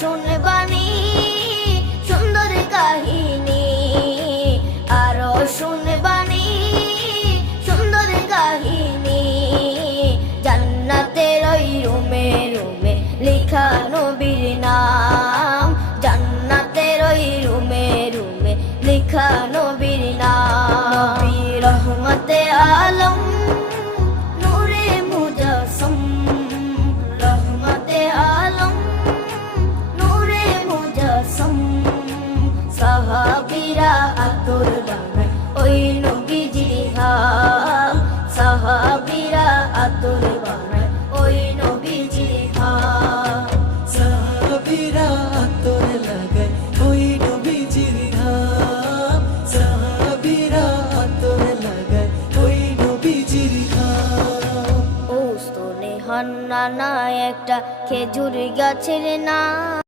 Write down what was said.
শুনবানি সুন্দর কাহিনী, আরো শুনবানি সুন্দর কাহিনী। জান্নাতের ওই রুমে রুমে লেখা নবীর নাম, জান্নাতের ওই রুমে রুমে লেখা নবীর নাম। নবী রহমতে আলম নূরে মুজাসসম, রহমতে আলম নূরে মুজাসসম। সাহাবীরা আতর বানায় ওই নবীজির ঘাম, সাহাবীরা আতর বানায় ওই নবীজির ঘাম। সাহাবীরা আতর লাগায় ওই নবীজির ঘাম, সাহাবীরা আতর লাগায় ওই নবীজির ঘাম। ও স্তনে হান্নানা একটা খেজুর গাছের নাম।